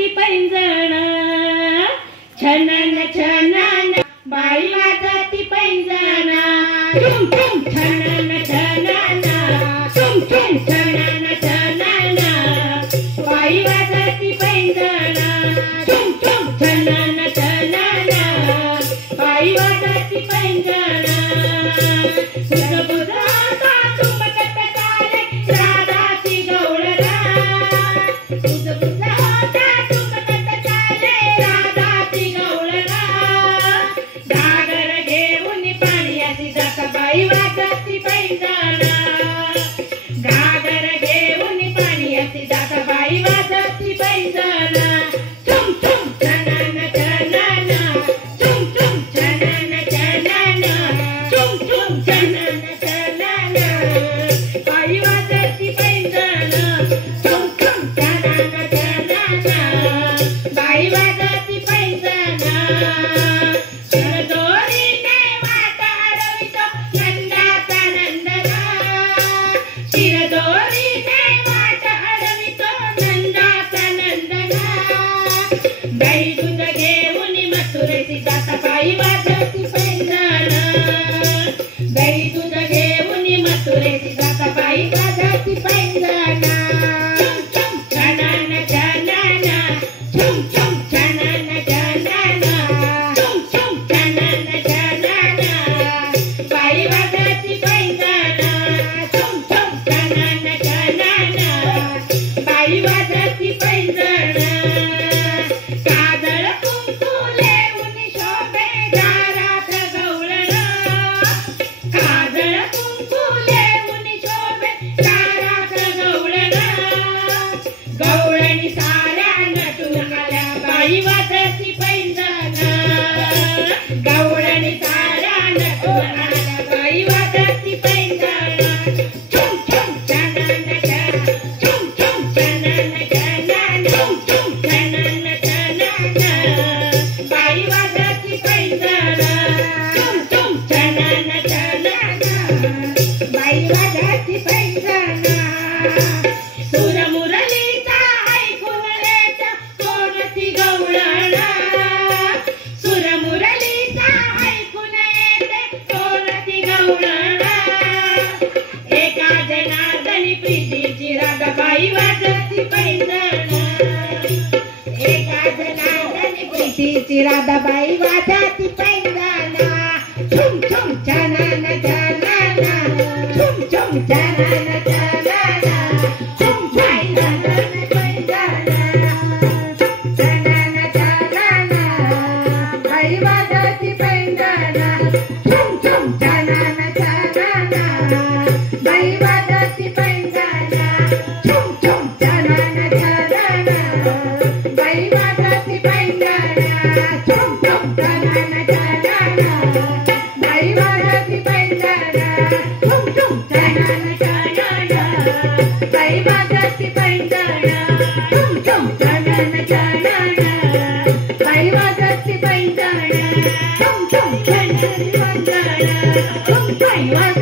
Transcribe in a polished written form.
वाजती पैंजण छनन छनन बाई वाजती पैंजण टुम टुम छनन छनन टुम टुम छनन छनन बाई वाजती पैंजण टुम टुम छनन छनन बाई वाजती पैंजण बुधा तुमकत काले राधाची गवळणा बुधा तुमकत काले राधाची गवळणा घागर घेऊन पाण्याची जात बाई वाजती पैंजण घागर घेऊन पाण्याची जात बाई वाजती पैंजण टुम टुम छनन छनन टुम टुम छनन छनन टुम टुम छनन छनन बाई वाजती पैंजण टुम टुम छनन छनन बाई वाजती पैंजण शिरदोरीने वाट अडवितो नंदाचा नंदना शिरदोरीने वाट अडवितो नंदाचा नंदना गाई दूध घेऊन मथुरेची जात बाई वाजती पैंजण गाई दूध घेऊन मथुरेची जात बाई वाजती पैंजण टुम छनन छनन टुम टुम छनन छनन टुम टुम छनन छनन बाई वाजती पैंजण टुम टुम छनन छनन बाई वाजती पैंजण काजळ कुंकू लेऊन शोभे दारात गवळण काजळ कुंकू लेऊन शोभे दारात गवळण गवळणी साऱ्या नटून आल्या बाई वाजती पैंजण गवळणी साऱ्या नटून आल्या बाई वाजती पैंजण टुम टुम छनन छनन टुम टुम छनन छनन टुम टुम छनन छनन बाई वाजती पैंजण टुम टुम छनन छनन बाई वाजती पैंजण सुरमुरलीचा ऐकून येत कोणती गवळण सुरमुरलीचा ऐकून येते कोणती गवळण एका जनार्दनी प्रीतीची राग बाई वाजती पैंजण एका जनार्दनी प्रीतीची राधा बाई वाजती पैंजण टुम टुम छनन छनन टुम टुम छनन छनन टुम छनन पैंजण छनन छनन बाई वाजती पैंजण टुम टुम छनन छनन बाई वाजती पैंजण टुम टुम छनन छनन बाई वाजती पैंजण टुम टुम छनन छनन बाई वाजती पैंजण टुम टुम छनन छनन बाई वाजती पैंजण टुम टुम छनन छनन बाई वाजती पैंजण टुम टुम छनन छनन बाई वाजती